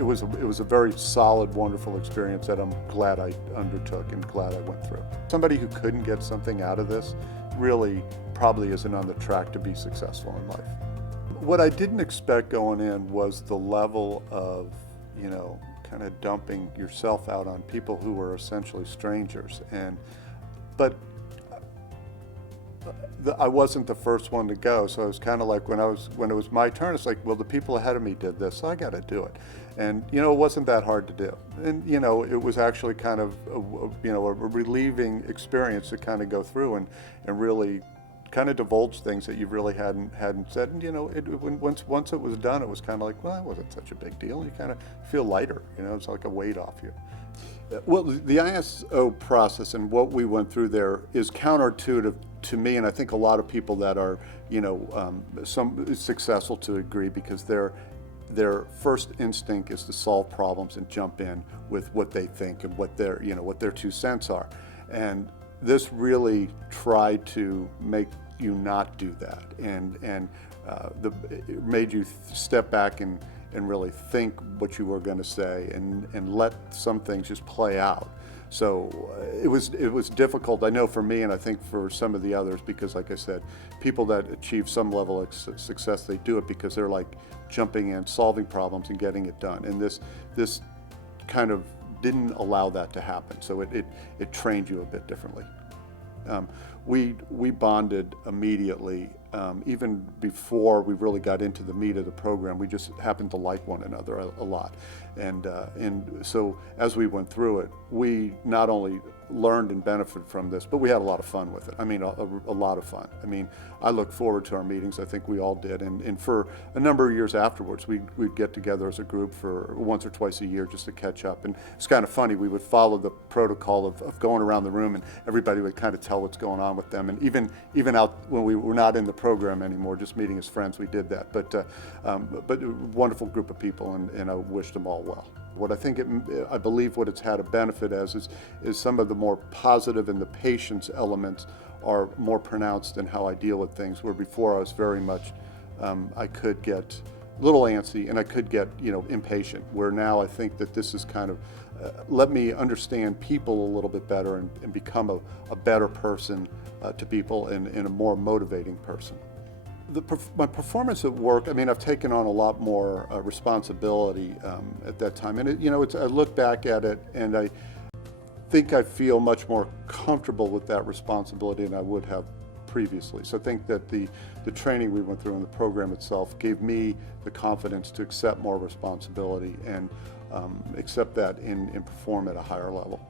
It was a very solid, wonderful experience that I'm glad I undertook and glad I went through. Somebody who couldn't get something out of this really probably isn't on the track to be successful in life. What I didn't expect going in was the level of, kind of dumping yourself out on people who were essentially strangers. But I wasn't the first one to go, so it was kind of like when it was my turn, it's like, well, the people ahead of me did this, so I got to do it. And it wasn't that hard to do. And it was actually kind of a relieving experience to kind of go through and really kind of divulge things that you really hadn't said. And once it was done, it was kind of like, well, that wasn't such a big deal. You kind of feel lighter. It's like a weight off you. Well, the ISO process and what we went through there is counterintuitive to me, and I think a lot of people that are, some successful to agree, because their first instinct is to solve problems and jump in with what they think and what their 2 cents are. And this really tried to make you not do that, and it made you step back and really think what you were going to say and let some things just play out. So it was difficult, I know, for me, and I think for some of the others, because like I said, people that achieve some level of success, they do it because they're like jumping in, solving problems and getting it done. And this kind of didn't allow that to happen. So it trained you a bit differently. We bonded immediately, even before we really got into the meat of the program. We just happened to like one another a lot, and so as we went through it, we not only learned and benefited from this, but we had a lot of fun with it. I mean, a lot of fun. I mean, I look forward to our meetings. I think we all did, and for a number of years afterwards, we'd get together as a group for once or twice a year just to catch up. And it's kind of funny, we would follow the protocol of going around the room, and everybody would kind of tell what's going on with them. And even out when we were not in the program anymore, just meeting as friends, we did that. But a wonderful group of people, and I wished them all well. What I believe what it's had a benefit as is some of the more positive and the patience elements are more pronounced in how I deal with things, where before I was very much, I could get a little antsy and I could get impatient, where now I think that this is kind of let me understand people a little bit better and become a better person to people and a more motivating person. My performance at work, I mean, I've taken on a lot more responsibility at that time. And I look back at it and I think I feel much more comfortable with that responsibility than I would have previously. So I think that the training we went through in the program itself gave me the confidence to accept more responsibility and accept that and perform at a higher level.